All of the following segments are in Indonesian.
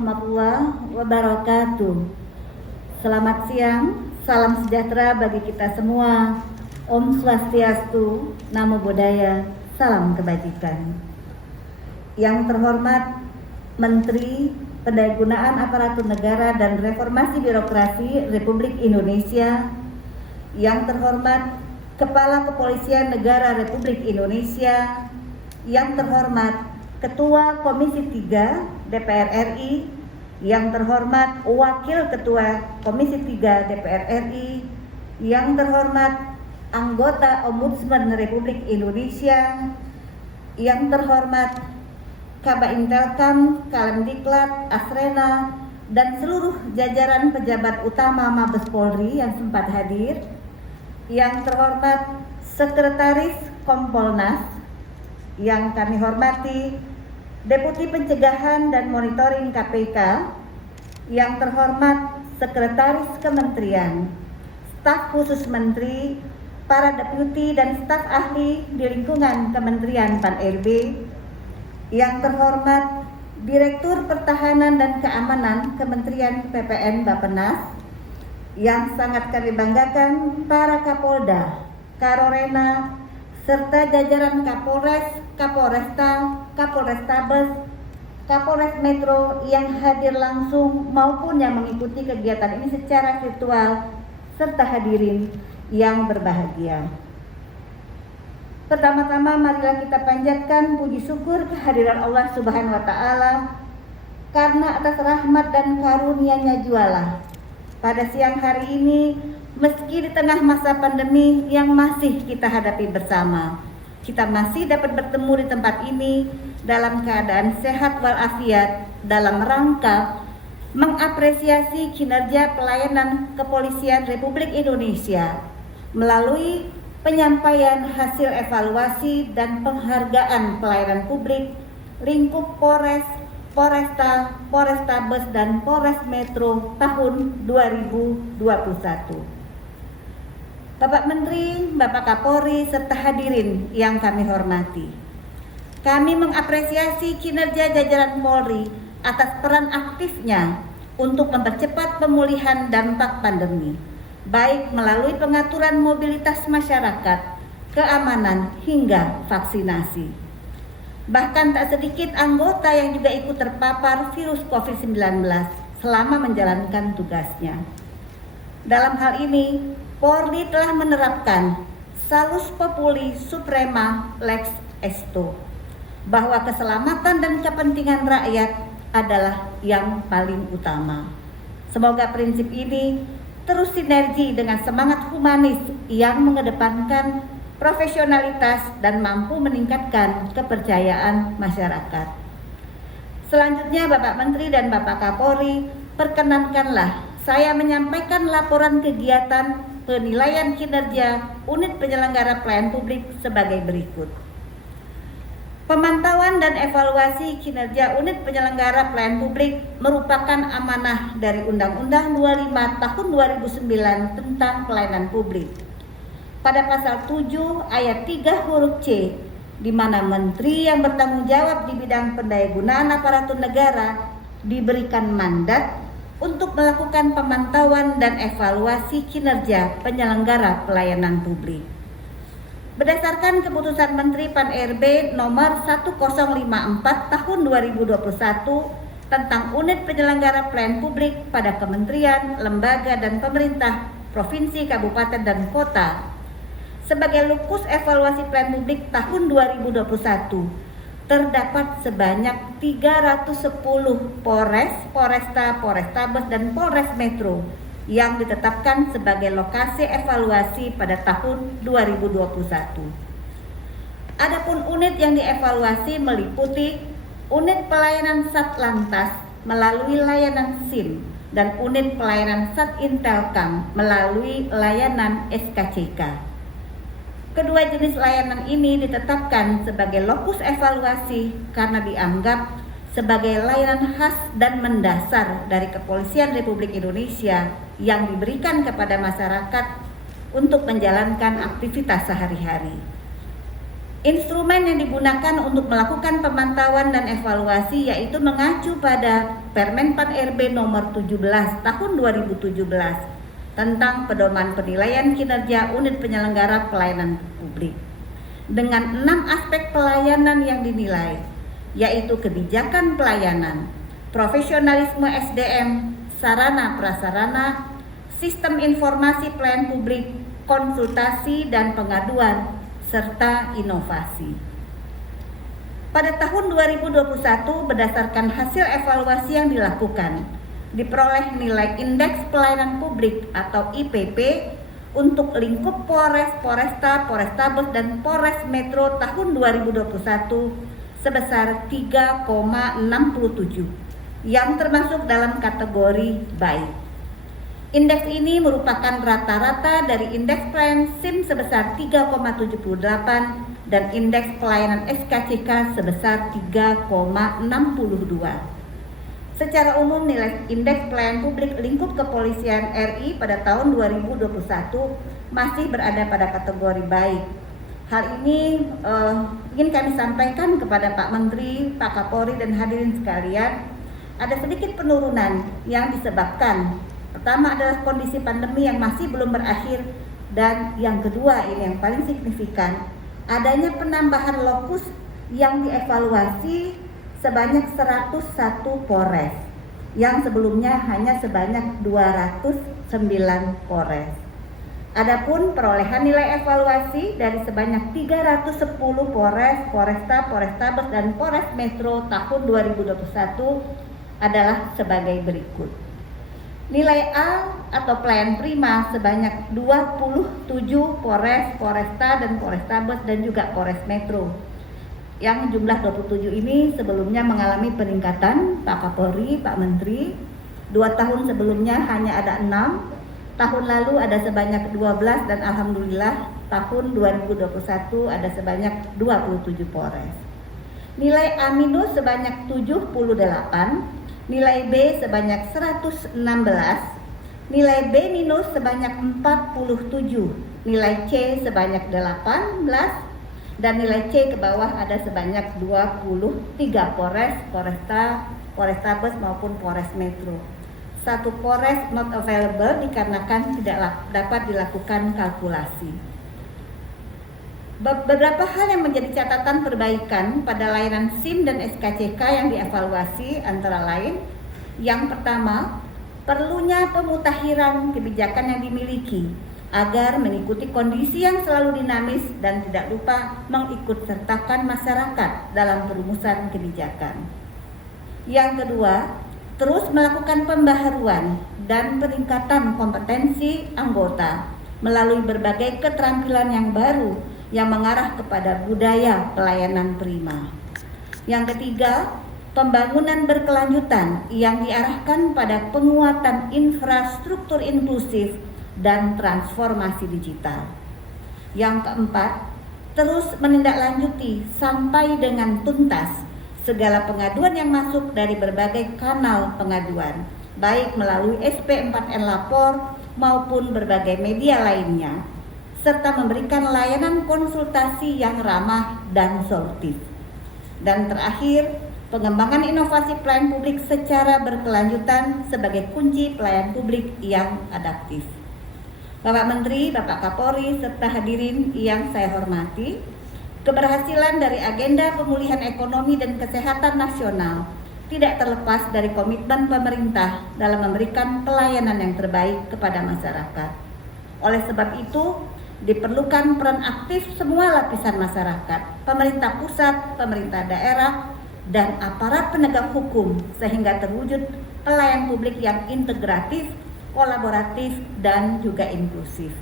warahmatullahi wabarakatuh. Selamat siang, salam sejahtera bagi kita semua. Om Swastiastu, Namo Buddhaya, salam kebajikan. Yang terhormat Menteri Pendayagunaan Aparatur Negara dan Reformasi Birokrasi Republik Indonesia, yang terhormat Kepala Kepolisian Negara Republik Indonesia, yang terhormat Ketua Komisi 3 DPR RI, yang terhormat Wakil Ketua Komisi 3 DPR RI, yang terhormat Anggota Ombudsman Republik Indonesia, yang terhormat Kaba Intelkam, Kalemdiklat, Asrena, dan seluruh jajaran pejabat utama Mabes Polri yang sempat hadir, yang terhormat Sekretaris Kompolnas, yang kami hormati Deputi Pencegahan dan Monitoring KPK, yang terhormat Sekretaris Kementerian, Staf Khusus Menteri, para Deputi dan Staf Ahli di lingkungan Kementerian Pan-RB, yang terhormat Direktur Pertahanan dan Keamanan Kementerian PPN Bappenas, yang sangat kami banggakan para Kapolda, Karorena, serta jajaran Kapolres, Kapolresta, Kapolrestabes, Kapolres Metro yang hadir langsung maupun yang mengikuti kegiatan ini secara virtual, serta hadirin yang berbahagia. Pertama-tama marilah kita panjatkan puji syukur kehadiran Allah Subhanahu wa Ta'ala karena atas rahmat dan karunia-Nya jualah pada siang hari ini, meski di tengah masa pandemi yang masih kita hadapi bersama, kita masih dapat bertemu di tempat ini dalam keadaan sehat walafiat dalam rangka mengapresiasi kinerja pelayanan kepolisian Republik Indonesia melalui penyampaian hasil evaluasi dan penghargaan pelayanan publik lingkup Polres, Polresta, Polrestabes, dan Polres Metro tahun 2021. Bapak Menteri, Bapak Kapolri, serta hadirin yang kami hormati, kami mengapresiasi kinerja jajaran Polri atas peran aktifnya untuk mempercepat pemulihan dampak pandemi, baik melalui pengaturan mobilitas masyarakat, keamanan, hingga vaksinasi. Bahkan tak sedikit anggota yang juga ikut terpapar virus COVID-19 selama menjalankan tugasnya. Dalam hal ini, Polri telah menerapkan Salus Populi Suprema Lex Esto, bahwa keselamatan dan kepentingan rakyat adalah yang paling utama. Semoga prinsip ini terus sinergi dengan semangat humanis yang mengedepankan profesionalitas dan mampu meningkatkan kepercayaan masyarakat. Selanjutnya, Bapak Menteri dan Bapak Kapolri, perkenankanlah saya menyampaikan laporan kegiatan penilaian kinerja unit penyelenggara pelayanan publik sebagai berikut. Pemantauan dan evaluasi kinerja unit penyelenggara pelayanan publik merupakan amanah dari Undang-Undang 25 Tahun 2009 tentang pelayanan publik. Pada pasal 7 ayat 3 huruf C, di mana menteri yang bertanggung jawab di bidang pendayagunaan aparatur negara diberikan mandat untuk melakukan pemantauan dan evaluasi kinerja penyelenggara pelayanan publik. Berdasarkan keputusan Menteri Pan-RB nomor 1054 tahun 2021 tentang unit penyelenggara pelayanan publik pada kementerian, lembaga, dan pemerintah provinsi, kabupaten, dan kota, sebagai lukus evaluasi pelayanan publik tahun 2021, terdapat sebanyak 310 Polres, Polresta, Polrestabes, dan Polres Metro yang ditetapkan sebagai lokasi evaluasi pada tahun 2021. Adapun unit yang dievaluasi meliputi unit pelayanan Satlantas melalui layanan SIM dan unit pelayanan Satintelkam melalui layanan SKCK. Kedua jenis layanan ini ditetapkan sebagai lokus evaluasi karena dianggap sebagai layanan khas dan mendasar dari Kepolisian Republik Indonesia yang diberikan kepada masyarakat untuk menjalankan aktivitas sehari-hari. Instrumen yang digunakan untuk melakukan pemantauan dan evaluasi yaitu mengacu pada Permen Pan RB nomor 17 tahun 2017 tentang pedoman penilaian kinerja unit penyelenggara pelayanan publik. Dengan 6 aspek pelayanan yang dinilai, yaitu kebijakan pelayanan, profesionalisme SDM, sarana prasarana, sistem informasi pelayanan publik, konsultasi dan pengaduan, serta inovasi. Pada tahun 2021 berdasarkan hasil evaluasi yang dilakukan, diperoleh nilai Indeks Pelayanan Publik atau IPP untuk lingkup Polres, Poresta, Polrestabes dan Polres Metro tahun 2021 sebesar 3,67 yang termasuk dalam kategori baik. Indeks ini merupakan rata-rata dari indeks pelayanan SIM sebesar 3,78 dan indeks pelayanan SKCK sebesar 3,62. Secara umum nilai indeks pelayanan publik lingkup kepolisian RI pada tahun 2021 masih berada pada kategori baik. Hal ini ingin kami sampaikan kepada Pak Menteri, Pak Kapolri dan hadirin sekalian, ada sedikit penurunan yang disebabkan pertama adalah kondisi pandemi yang masih belum berakhir, dan yang kedua ini yang paling signifikan, adanya penambahan lokus yang dievaluasi sebanyak 101 Polres yang sebelumnya hanya sebanyak 209 Polres. Adapun perolehan nilai evaluasi dari sebanyak 310 Polres, Poresta, Polrestabes dan Polres Metro tahun 2021 adalah sebagai berikut. Nilai A atau pelayan prima sebanyak 27 Polres, Poresta dan Polrestabes dan juga Polres Metro. Yang jumlah 27 ini sebelumnya mengalami peningkatan Pak Kapolri, Pak Menteri. 2 tahun sebelumnya hanya ada 6, tahun lalu ada sebanyak 12 dan alhamdulillah tahun 2021 ada sebanyak 27 Polres. Nilai A- sebanyak 78, nilai B sebanyak 116, nilai B- sebanyak 47, nilai C sebanyak 18, dan nilai C ke bawah ada sebanyak 23 Polres, Poresta, Polrestabes maupun Polres Metro. 1 Polres not available dikarenakan tidak dapat dilakukan kalkulasi. Beberapa hal yang menjadi catatan perbaikan pada layanan SIM dan SKCK yang dievaluasi antara lain, yang pertama, perlunya pemutakhiran kebijakan yang dimiliki agar mengikuti kondisi yang selalu dinamis dan tidak lupa mengikutsertakan masyarakat dalam perumusan kebijakan. Yang kedua, terus melakukan pembaharuan dan peningkatan kompetensi anggota melalui berbagai keterampilan yang baru yang mengarah kepada budaya pelayanan prima. Yang ketiga, pembangunan berkelanjutan yang diarahkan pada penguatan infrastruktur inklusif dan transformasi digital. Yang keempat, terus menindaklanjuti sampai dengan tuntas segala pengaduan yang masuk dari berbagai kanal pengaduan, baik melalui SP4N Lapor maupun berbagai media lainnya, serta memberikan layanan konsultasi yang ramah dan solutif. Dan terakhir, pengembangan inovasi pelayanan publik secara berkelanjutan sebagai kunci pelayanan publik yang adaptif. Bapak Menteri, Bapak Kapolri, serta hadirin yang saya hormati, keberhasilan dari agenda pemulihan ekonomi dan kesehatan nasional tidak terlepas dari komitmen pemerintah dalam memberikan pelayanan yang terbaik kepada masyarakat. Oleh sebab itu, diperlukan peran aktif semua lapisan masyarakat, pemerintah pusat, pemerintah daerah, dan aparat penegak hukum sehingga terwujud pelayanan publik yang integratif, kolaboratif, dan juga inklusif.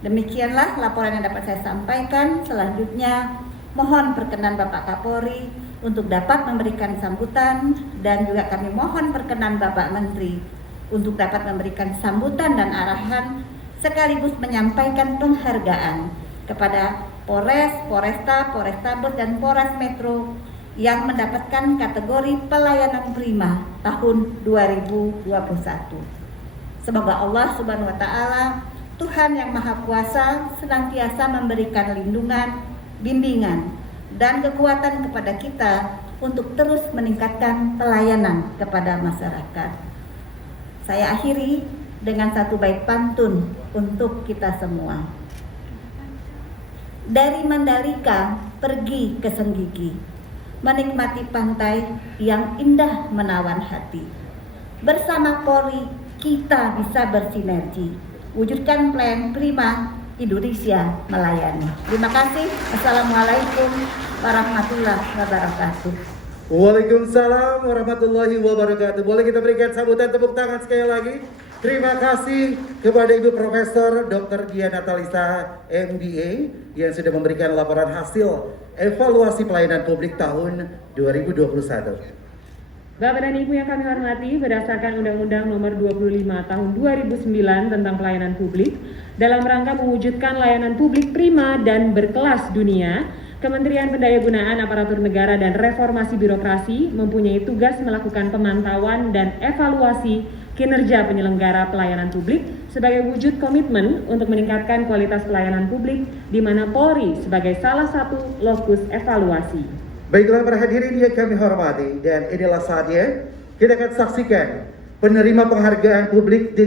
Demikianlah laporan yang dapat saya sampaikan. Selanjutnya, mohon perkenan Bapak Kapolri untuk dapat memberikan sambutan, dan juga kami mohon perkenan Bapak Menteri untuk dapat memberikan sambutan dan arahan sekaligus menyampaikan penghargaan kepada Polres, Poresta, Polrestabes dan Polres Metro yang mendapatkan kategori pelayanan prima tahun 2021. Semoga Allah Subhanahu wa taala, Tuhan yang Maha Kuasa, senantiasa memberikan lindungan, bimbingan, dan kekuatan kepada kita untuk terus meningkatkan pelayanan kepada masyarakat. Saya akhiri dengan satu bait pantun untuk kita semua. Dari Mandalika pergi ke Senggigi, menikmati pantai yang indah menawan hati. Bersama Polri kita bisa bersinergi, wujudkan plan prima Indonesia melayani. Terima kasih. Assalamualaikum warahmatullahi wabarakatuh. Waalaikumsalam warahmatullahi wabarakatuh. Boleh kita berikan sambutan tepuk tangan sekali lagi. Terima kasih kepada Ibu Profesor Dr. Diana Talisa MBA yang sudah memberikan laporan hasil evaluasi pelayanan publik tahun 2021. Bapak dan Ibu yang kami hormati, berdasarkan Undang-Undang Nomor 25 Tahun 2009 tentang Pelayanan Publik, dalam rangka mewujudkan layanan publik prima dan berkelas dunia, Kementerian Pendayagunaan Aparatur Negara dan Reformasi Birokrasi mempunyai tugas melakukan pemantauan dan evaluasi kinerja penyelenggara pelayanan publik sebagai wujud komitmen untuk meningkatkan kualitas pelayanan publik, di mana Polri sebagai salah satu lokus evaluasi. Baiklah para hadirin yang kami hormati, dan inilah saatnya kita akan saksikan penerima penghargaan publik